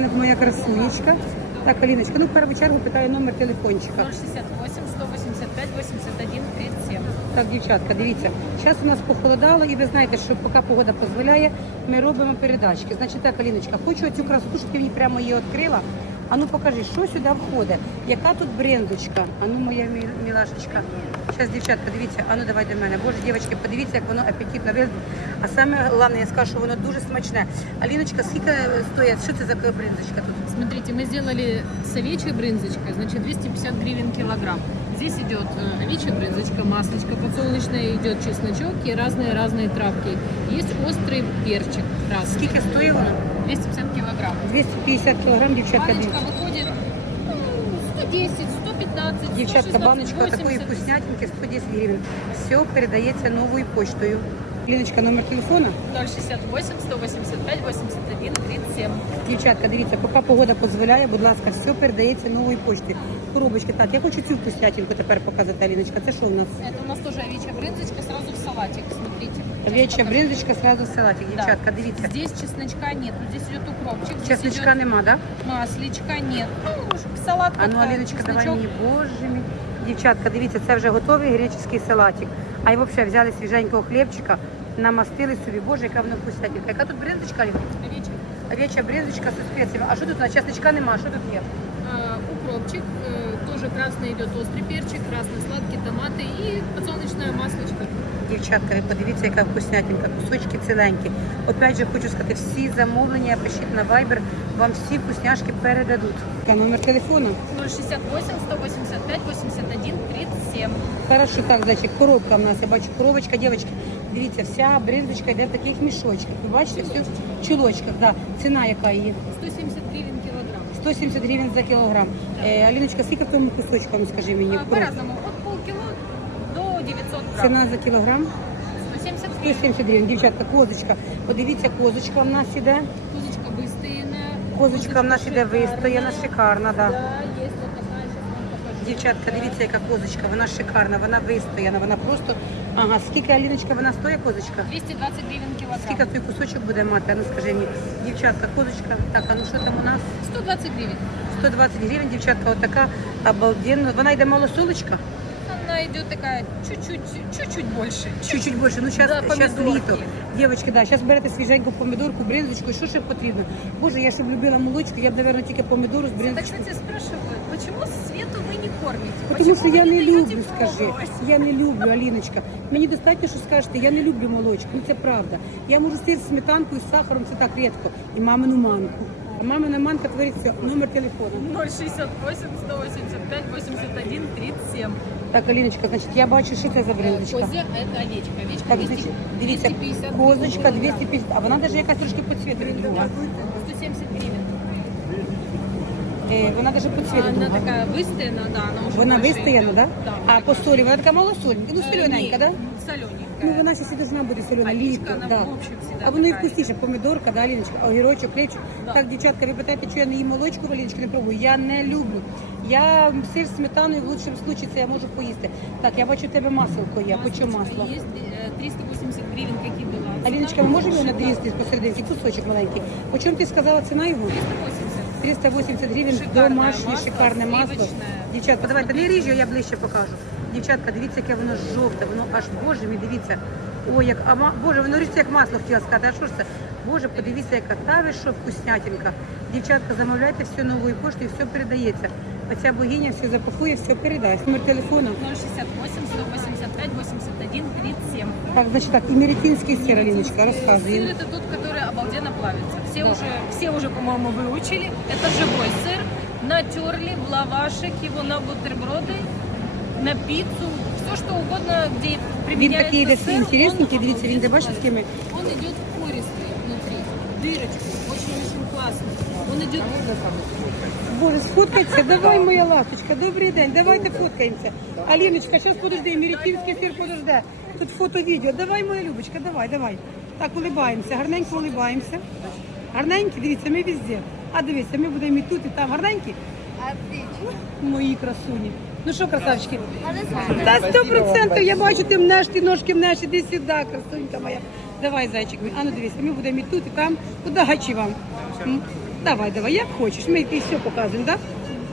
стане моя красунечка. Так, Аліночка, ну в першу чергу питаю номер телефончика. 068 185 81 37. Так, дівчатка, дивіться, зараз у нас похолодало, і ви знаєте, що поки погода дозволяє, ми робимо передачки. Значить, так, Аліночка, хочу цю красоту, щоб ти мені прямо її відкрила. А ну покажи, що сюди входить, яка тут брендочка. А ну моя мілашечка. Зараз, дівчатка, дивіться, а ну давай до мене. Боже, дівчатки, подивіться, як воно апетитно виглядає. А саме головне, я скажу, що воно дуже смачне. Аліночка, скільки стоїть? Що це за брендочка тут? Смотрите, мы сделали с овечьей брынзочкой, значит 250 гривен килограмм. Здесь идет э, овечья брынзочка, маслечко подсолнечное, идет чесночок и разные-разные травки. Есть острый перчик красный. Скільки стоїть воно? 250 килограмм. 250 кілограм, дівчатка. Баночка дивіться. выходит ну, 110, 115, Дівчатка, 160, баночка такої 80. вкуснятинки 110 гривень. Все передається новою почтою. Ліночка, номер телефона. 068 185 81 37. Дівчатка, дивіться, поки погода дозволяє, будь ласка, все передається новою поштою. Коробочки, так, я хочу цю вкуснятинку тепер показати, Аліночка. Це що у нас? Это у нас тоже овечья брынзочка сразу в салатик, смотрите. Овеча бринзочка сразу в салатик. Да. Дівчатка, дивіться. Здесь чесночка нет, здесь идет укропчик, здесь Чесночка идет нема, так? масличка нет. Ну, салат А ну, как-то, Аліночка, давай чесночок. мені, боже мій. Дівчатка, дивіться, це вже готовий греческий салатик. А й взагалі взяли свіженького хлібчика, намастили собі. Боже, яка воно вкуснятинка. Яка тут бринзочка, Аліна? Овечья. Овеча бринзочка з спеціями. А що тут? На чесночка нема, що тут є? А, укропчик, э, тоже красный идет острый перчик, красный сладкий томаты и подсолнечное маслечко. Дівчатка, ви подивіться, яка вкуснятинка, кусочки ціленькі. Опять же, хочу сказати, всі замовлення пишіть на Viber, вам всі вкусняшки передадуть. Та номер телефону. 068 185 81 37. Хорошо, так, значить, коробка в нас, я бачу, коробочка, дівчатки. Дивіться, вся бринзочка йде в таких мішочках. Ви бачите, все в чулочках, да. Ціна яка її? 170 гривен килограмм. 170 гривень за кілограм. Е, Аліночка, скільки в тому кусочку, ну, скажи мені? А, По-разному, от полкило до 900 грамм. Ціна за кілограм? 170 гривен. 170 гривень. Дівчатка, козочка. Подивіться, козочка в нас іде. Козочка выстоянная. Козочка в нас іде вистояна, шикарна, да. Да. Дівчатка, дивіться, яка козочка, вона шикарна, вона вистояна, вона просто. Ага, скільки Аліночка вона стоїть, козочка? 220 гривен килограмм. Скільки той кусочок буде мати? Ну скажи мені, дівчатка, козочка. Так, а ну що там у нас? 120 гривен. 120 гривень, дівчатка, отака обалденна. Вона йде малосолочка? Она идет такая чуть-чуть, чуть-чуть больше. Чуть-чуть більше. Ну, зараз Да, зараз помідорки. літо. Дівчатки, да, зараз берете свіженьку помідорку, бринзочку, що ще потрібно? Боже, я щоб любила молочку, я б, мабуть, тільки помідору з Так, бринзочкою. кстати, спрашивают, почему Свету вы не кормите? Тому що Почему я вы не даете люблю, скажи. пробовать? Я не люблю, Аліночка. Мені достатньо, що скажете, я не люблю молочку. Ну це правда. Я можу сир з сметанкою, з сахаром, це так рідко. І мамину манку. А мамина манка твориться номер телефону. 068 185 81 37. Так, Аліночка, значить, я бачу, що це за брендочка. Козя это овечка. Овечка Так, 200, значить, дивіться, 250 козочка гривен. 250, а вона навіть якась трошки по цвіту друга. 170 гривен. Е, вона навіть по цвіту Она друга. такая выстояна, да, она уже Вона больше вистояна, идет. да? Да. А по солі, вона така малосольненька, ну солененька, да? Солененькая. Ну, вона ще должна бути солена, Водичка, літо, вона да. в общем всегда А воно і така. вкусніше, помідорка, да, Аліночка, огірочок, хлібчик. Да. Так, дівчатка, ви питаєте, чи я не їм молочку, Аліночка, не пробую. Я не люблю. Я сир з сметаною в лучшому случаї це я можу поїсти. Так, я бачу, у тебе маселко є. По чому масло? Есть э, 380 гривен, какие бывают. Аліночка, ми можемо його надрізати посерединці, кусочок маленький. По чому ти сказала ціна його? 380. 380 гривень домашнє, масло, шикарне масло. сливочне. Дівчатка, давайте не ріжу, я ближче покажу. Дівчатка, дивіться, яке воно жовте, воно аж боже мій, дивіться. Ой, як ама... боже, воно ріжеться як масло хотіла сказати. А що ж це? Боже, подивіться, яка та ви що вкуснятинка. Дівчатка, замовляйте все новою поштою, все передається. Оця богиня все запакує, все передасть. Номер телефону. 068 185 81 37. Так, значить так, і меретинський сир, Аліночка, Сыр розказуємо. это тот, который обалденно плавится. Все Да. уже, все уже, по-моему, выучили. Это живой сыр. Натерли в лавашек его на бутерброды, на пиццу, все что угодно, где Він применяется такий йде сыр, інтересненький, он дивіться, він де бачите, з кими? Он идет пористый внутри, дырочкой, очень-очень классный. Он идет Боже, сфоткайся, давай, моя ласточка, добрий день, давайте фоткаємося. Аліночка, зараз подожди, меретинський сир подожде. Тут фото-відео. Давай, моя Любочка, давай, давай. Так, улибаємося, гарненько улибаємося. Гарненькі, дивіться, ми везде. А дивіться, ми будемо і тут, і там. Гарненькі? Мої красуні. Ну що, красавчики? Та сто процентів, я бачу, ти мнеш, ти ножки мнеш, іди сюди, красунька моя. Давай, зайчик мій. А ну дивіться, ми будемо і тут, і там. Удачі вам. Давай, давай, як хочеш. Ми тобі все показуємо, так?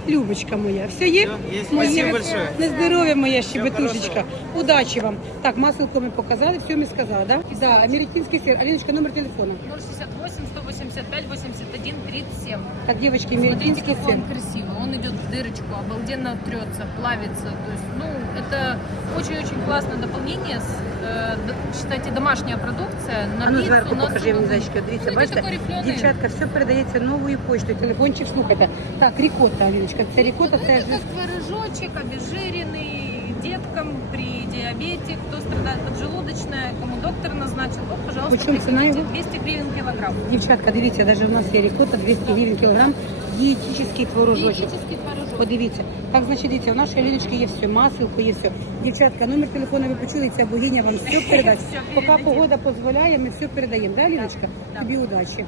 Любочка моя, все є? Все є. Моє большое. на здоров'я моя щебетушечка. Удачі вам. Так, масло ми показали, все ми сказали, да? Да, американський сир. Аліночка, номер телефону. 068 185 81 37. Так, девочки, Смотрите, американский какой сыр. он красивый. Он идет в дырочку, обалденно трется, плавится. То есть, ну, это очень-очень классное дополнение. С, э, д- считайте, домашняя продукция. На А ну пиццу, зверху на покажи мені сулугуни. зайчики. Дивіться, Ну, бачите, такой рифленый. дівчатка, все передається новою поштою. Телефончик, слухайте. Так, рікота, Аліночка, це рікота, це ж Это как творожочек, обезжиренный деткам при диабете, кто страдает поджелудочной, кому доктор назначил. Вот, пожалуйста, Почем цена приходите. его? 200 гривен килограмм. Дівчатка, дивіться, навіть у нас є рікота 200 гривень кілограм, дієтичний творожочок. Диетический творожок. Подивіться. Так, значить, дивіться, у нашої Аліночки є все, маслилко є все. Дівчатка, номер телефону ви почули, ця богиня вам все передасть. Поки погода дозволяє, ми все передаємо. Да, Аліночка? да. Тобі удачі.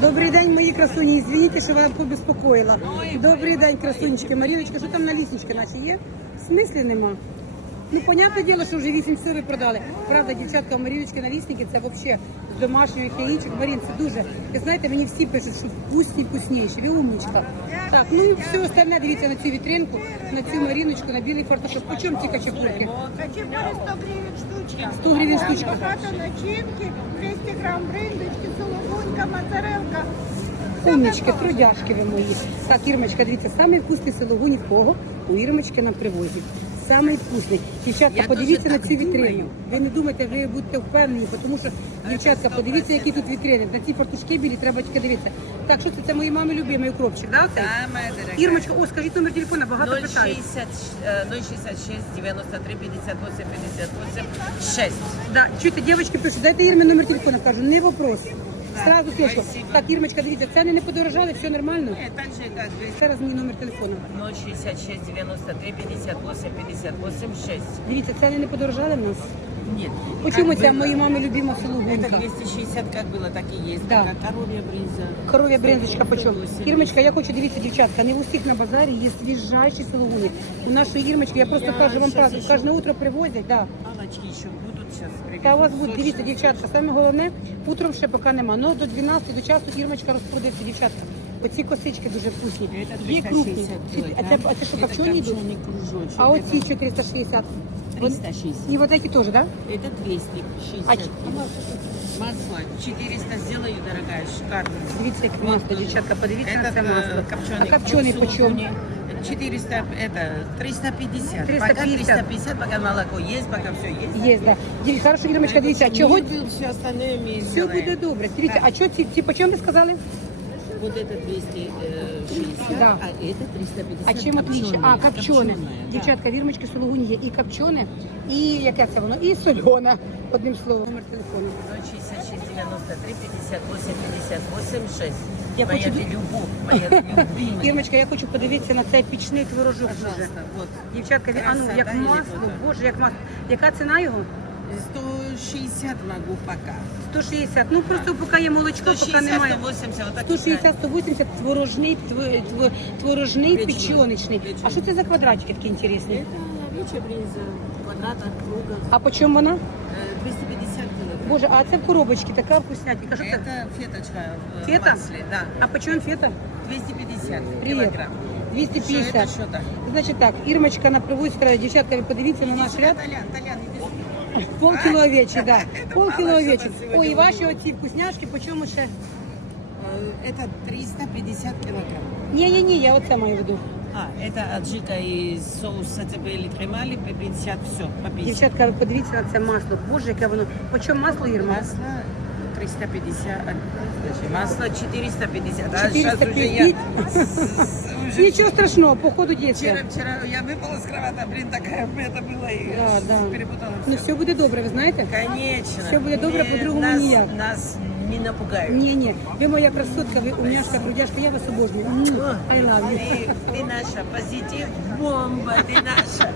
Добрий день, мої красуні. Извините, що вам побезпокоїла. Добрий день, красунечки. Маріночка, що там на ліснички наші є? В смислі нема? Ну, понятне діло, що вже 8 ви продали. Правда, дівчатка, у Маріночки на лісники це взагалі з домашнього яєчок. Марін, це дуже. Ви знаєте, мені всі пишуть, що вкусні, вкусніші. Ви умничка. Так, ну і все остальне, дивіться на цю вітринку, на цю Маріночку, на білий фартушок. По чому ці качапурки? Качапури 100 гривен штучка. 100 гривен Там штучка. багато начинки, 200 грамм брендочки, сулугунька, моцарелка. Умнички, трудяшки ви мої. Так, Ірмочка, дивіться, самий вкусний силогуні в кого? У Ірмочки на привозі. Самий вкусний. Дівчатка, подивіться на цю вітрину. Ви не думайте, ви будете впевнені, тому що, дівчатка, подивіться, які тут вітрини. На ці фартушки білі треба тільки дивитися. Так, що це? Це моїй мами любимий укропчик, да? оцей? Дорогая. Ірмочка, о, скажіть номер телефона, багато питають. 060, э, 066 93 58 58 6. Да, чуєте, дівчатки пишуть, дайте Ірмі номер телефона, кажу, не вопрос. Сразу слышу. спасибо. Так, Ірмочка, дивіться, ціни не подорожали, все нормально. Нет, так же, как бы. Ще раз мій номер телефону. 066 93 58 58 6. Дивіться, ціни не подорожали в нас. Нет. Почему как ця было. моїй мами любима Это сулугунька? 260 как было, так и есть. Да. Как коровья брынза. Коров'я брендочка почем? 180. Ірмочка, я хочу дивіться, дівчатка, не в усіх на базарі є свіжайші сулугуни. У нашої Ірмочки, я просто Я кажу вам щас правду, ще- кожне утро привозять, да. Палочки еще будут сейчас. Та у вас привезут. будуть, дивіться, дівчатка, саме головне, утром ще поки нема. Ну до 12 до часу Ірмочка розпродається, дівчатка. Оці косички дуже вкусні. Это Є крупні. 360 А це, а це що, Это копчені йдуть? копченый кружочек. А Это оці 460. 360. І вот такі теж, да? Это 260. А чи- Масло 400 сделаю, дорогая, шикарно. Дивіться, яке масло, дівчатка, подивіться на Этот це масло. э, копченый. А копчений круг почем? Сулугуни 400, это 350. 350. Пока 350, пока молоко есть, пока все есть. Є, да. Дивіться, хорошо, Ірмочка, дивіться, а чого? Все остальное мы Все сделаем. буде добре. Дивіться, а що ці, ці по чому ви сказали? Вот это 260, Да. а это 350. А чим отличие? А, копчене. Копченое, да. Дівчатка, вірмочки сулугуні є і копчене, і яке це воно? І сольоне, одним словом. Номер телефону. 066 93 58 58 6. Я моя хочу- ты любовь, моя ты любимая. Ірмочка, я хочу подивитися на цей пічний творожок дуже. Пожалуйста, вот. Дівчатка, він- а ну, як Красота і масло, ліпота. боже, як масло. Яка ціна його? 160 могу пока. 160. Ну просто поки є молочко, поки 160, немає. 180, вот так 160, 180 творожний, тв- тв- творожний, Печений. печеночний. А Печений. що це за квадратики такі інтересні? Это овечья брынза, квадратах, кругах, А по чому вона? э, 250 килограмм. Боже, а це в коробочці така вкуснятінка. Що це? Это феточка в Фета? масле, да. А по чому фета? 250 Привет. килограмм. 250. Что это, что так? Значить так, Ірмочка на привозі, сказала, дівчатка, ви подивіться на наш ряд. Толян, Толян, иди сюда. Пол кіло овечі, да. Пол кіло Мало овечі. що на сьогодні Ой, і ваші було. оці вкусняшки, по чому ще? Э, Это 350 килограмм. Ні-ні-ні, я оце маю в виду. А, это аджика и соус сатебе или кремали по 50, все, по 50. Дівчатка, ви подивіться на це масло. Боже, яке воно. По чому масло, Ірма? Масло 350, а, подожди, масло 450. А сейчас уже 450. я... уже Нічого страшного, по ходу Вчера, дійсно. вчера я выпала с кровати, блин, такая это было и Да, да. перепутала Ну все. все буде добре, ви знаєте? Конечно. Все буде добре, Не- по-другому нас, ніяк. Нас не напугають. Ні, ні, ви моя красотка, ви умняшка, грудяшка, я вас обожнюю. М, I love you. Ты, ты наша позитив бомба, ты наша.